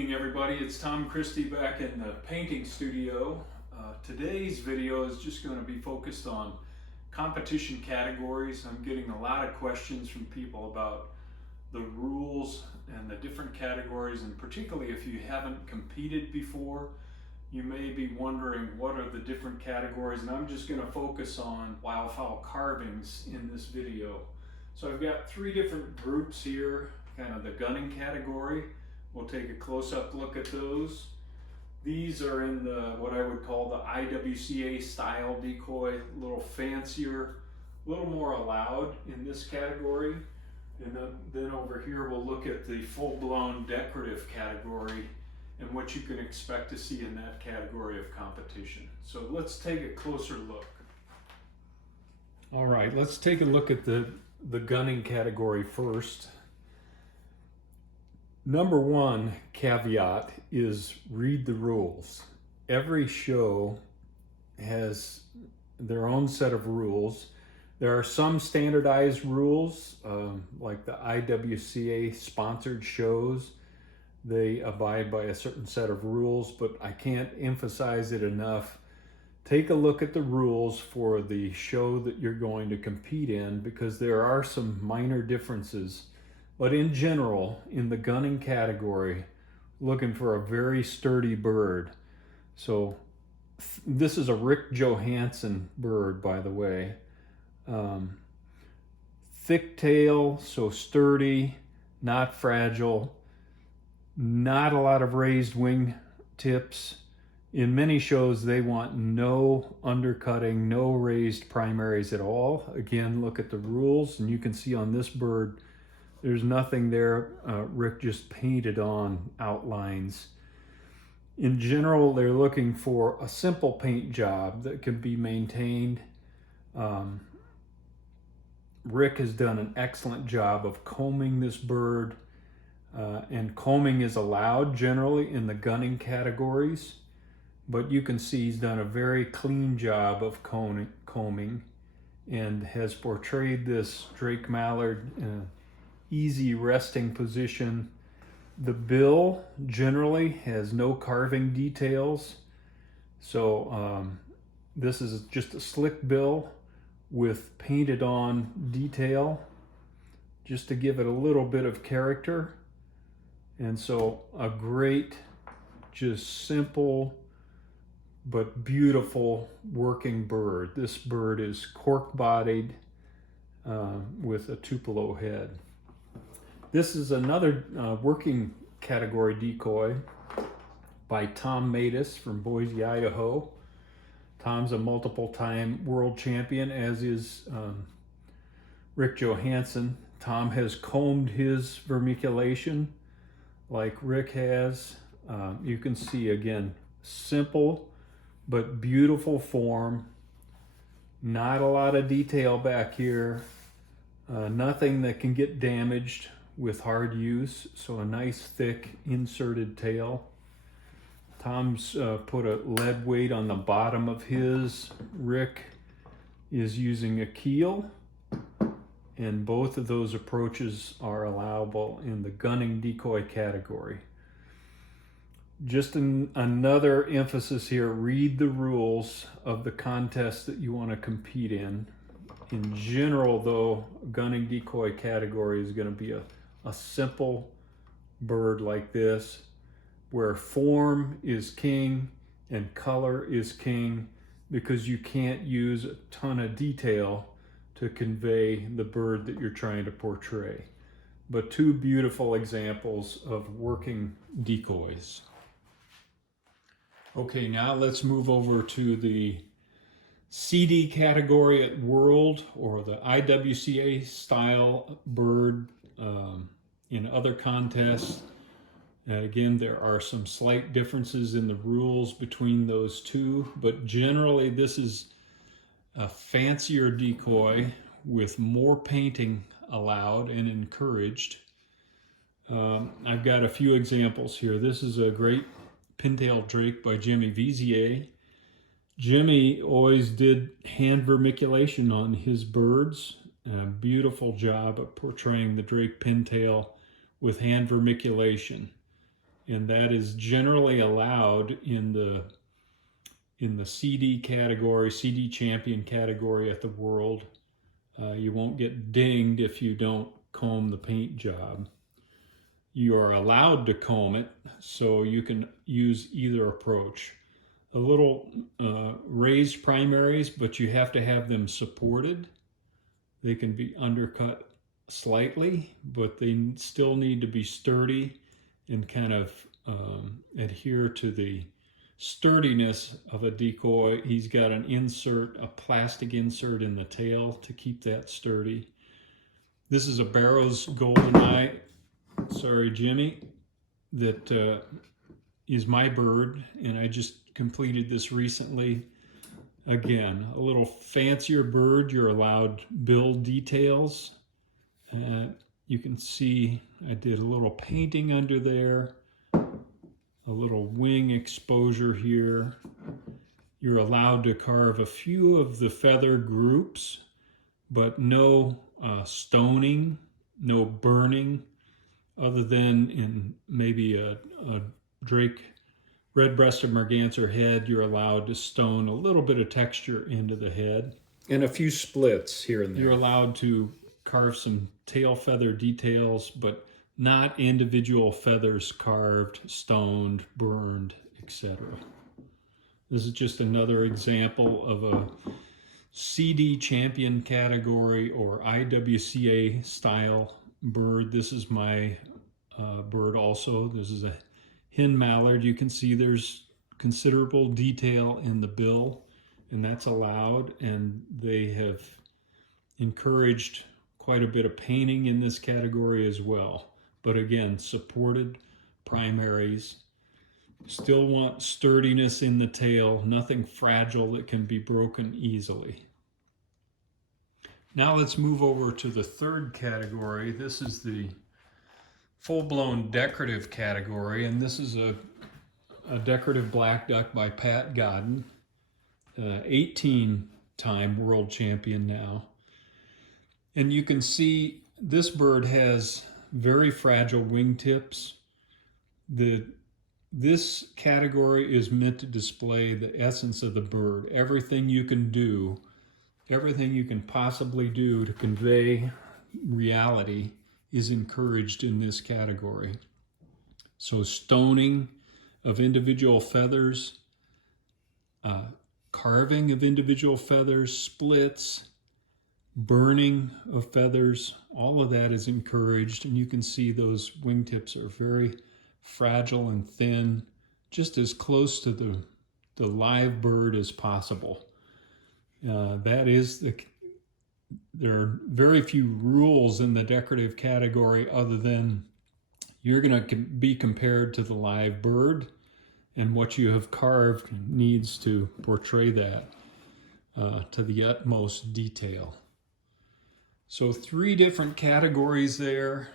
evening, everybody. It's Tom Christie back in the painting studio. Today's video is just going to be focused on competition categories. I'm getting a lot of questions from people about the rules and the different categories, and particularly if you haven't competed before, you may be wondering what are the different categories, and I'm just going to focus on wildfowl carvings in this video. So I've got three different groups here, kind of the gunning category. We'll take a close-up look at those. These are in the what I would call the IWCA style decoy, a little fancier, a little more allowed in this category. And then over here we'll look at the full-blown decorative category and what you can expect to see in that category of competition. So let's take a closer look. All right, let's take a look at the gunning category first. Number one caveat is read the rules. Every show has their own set of rules. There are some standardized rules, like the IWCA sponsored shows. They abide by a certain set of rules, but I can't emphasize it enough. Take a look at the rules for the show that you're going to compete in, because there are some minor differences. But in general, in the gunning category, looking for a very sturdy bird. So this is a Rick Johansson bird, by the way. Thick tail, so sturdy, not fragile, not a lot of raised wing tips. In many shows, they want no undercutting, no raised primaries at all. Again, look at the rules, and you can see on this bird, there's nothing there. Rick just painted on outlines. In general, they're looking for a simple paint job that can be maintained. Rick has done an excellent job of combing this bird, and combing is allowed generally in the gunning categories, but you can see he's done a very clean job of combing and has portrayed this Drake Mallard in an easy resting position. The bill generally has no carving details, so this is just a slick bill with painted on detail just to give it a little bit of character. And so a great, just simple but beautiful working bird. This bird is cork bodied with a Tupelo head. This is another working category decoy by Tom Matus from Boise, Idaho. Tom's a multiple-time world champion, as is Rick Johansson. Tom has combed his vermiculation like Rick has. You can see, again, simple but beautiful form. Not a lot of detail back here. Nothing that can get damaged with hard use, so a nice thick inserted tail. Tom's put a lead weight on the bottom of his. Rick is using a keel, and both of those approaches are allowable in the gunning decoy category. Just another emphasis here, read the rules of the contest that you want to compete in. In general, though, gunning decoy category is going to be a simple bird like this, where form is king and color is king, because you can't use a ton of detail to convey the bird that you're trying to portray. But two beautiful examples of working decoys. Okay, now let's move over to the CD category at World, or the IWCA style bird in other contests. Again, there are some slight differences in the rules between those two, but generally this is a fancier decoy with more painting allowed and encouraged. I've got a few examples here. This is a great pintail drake by Jimmy Vizier. Jimmy always did hand vermiculation on his birds. A beautiful job of portraying the drake pintail with hand vermiculation. and that is generally allowed in the CD category, CD champion category at the World. You won't get dinged if you don't comb the paint job. You are allowed to comb it, so you can use either approach. A little raised primaries, but you have to have them supported. They can be undercut slightly, but they still need to be sturdy and kind of adhere to the sturdiness of a decoy. He's got an insert, a plastic insert in the tail to keep that sturdy. This is a Barrow's Goldeneye, sorry Jimmy, that is my bird, and I just completed this recently. Again, a little fancier bird. You're allowed bill details. You can see I did a little painting under there, a little wing exposure here. You're allowed to carve a few of the feather groups, but no stoning, no burning, other than in maybe a drake red-breasted merganser head. You're allowed to stone a little bit of texture into the head. And a few splits here and there. You're allowed to carve some tail feather details, but not individual feathers carved, stoned, burned, etc. This is just another example of a CD champion category or IWCA style bird. This is my bird also. This is a hen mallard. You can see there's considerable detail in the bill, and that's allowed, and they have encouraged quite a bit of painting in this category as well. But again, supported primaries. Still want sturdiness in the tail, nothing fragile that can be broken easily. Now let's move over to the third category. This is the full-blown decorative category, and this is a decorative black duck by Pat Godden, 18-time world champion now. And you can see this bird has very fragile wingtips. This category is meant to display the essence of the bird. Everything you can do, everything you can possibly do to convey reality is encouraged in this category. So stoning of individual feathers, carving of individual feathers, splits, burning of feathers, all of that is encouraged, and you can see those wingtips are very fragile and thin, just as close to the live bird as possible. There are very few rules in the decorative category other than you're going to be compared to the live bird, and what you have carved needs to portray that to the utmost detail. So 3 different categories there.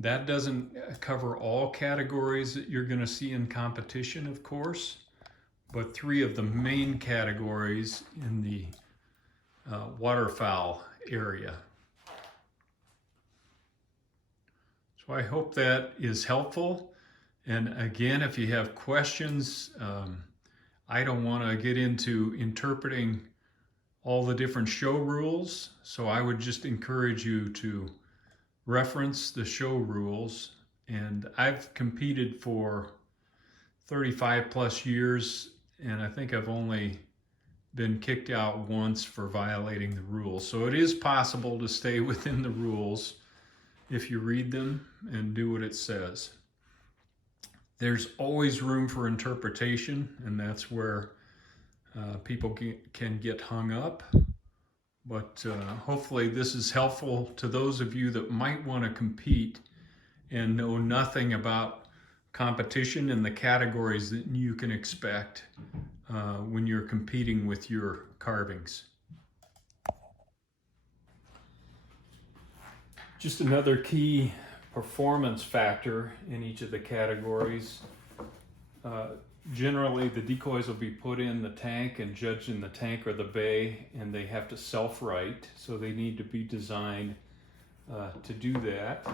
That doesn't cover all categories that you're going to see in competition, of course, but 3 of the main categories in the waterfowl area. So I hope that is helpful. And again, if you have questions, I don't want to get into interpreting all the different show rules, so I would just encourage you to reference the show rules. And I've competed for 35 plus years, and I think I've only been kicked out once for violating the rules. So it is possible to stay within the rules if you read them and do what it says. There's always room for interpretation, and that's where people can get hung up. But hopefully this is helpful to those of you that might want to compete and know nothing about competition and the categories that you can expect when you're competing with your carvings. Just another key performance factor in each of the categories. Generally, the decoys will be put in the tank and judged in the tank or the bay, and they have to self-right, so they need to be designed to do that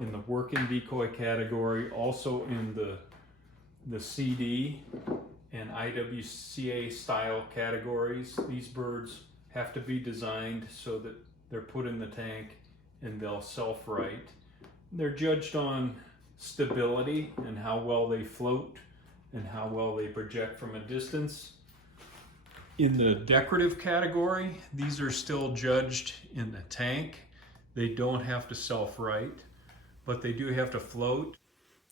in the working decoy category, also in the CD and IWCA style categories. These birds have to be designed so that they're put in the tank and they'll self-right. They're judged on stability and how well they float and how well they project from a distance. In the decorative category, these are still judged in the tank. They don't have to self-right, but they do have to float.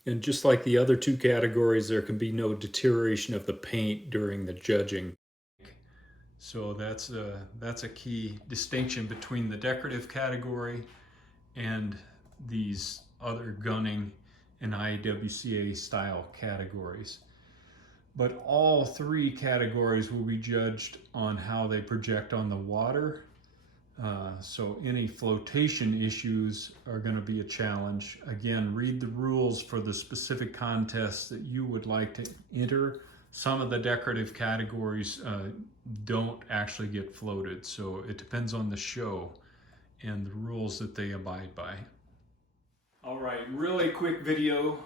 And just like the other two categories, there can be no deterioration of the paint during the judging. So that's a key distinction between the decorative category and these other gunning and IWCA style categories. But all three categories will be judged on how they project on the water. So any flotation issues are going to be a challenge. Again, read the rules for the specific contests that you would like to enter. Some of the decorative categories don't actually get floated, so it depends on the show and the rules that they abide by. All right, really quick video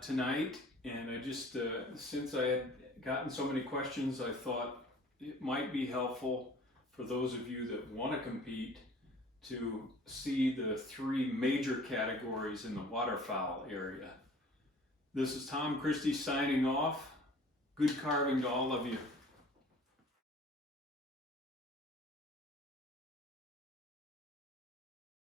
tonight, and I just, since I had gotten so many questions, I thought it might be helpful for those of you that want to compete to see the three major categories in the waterfowl area. This is Tom Christie signing off. Good carving to all of you.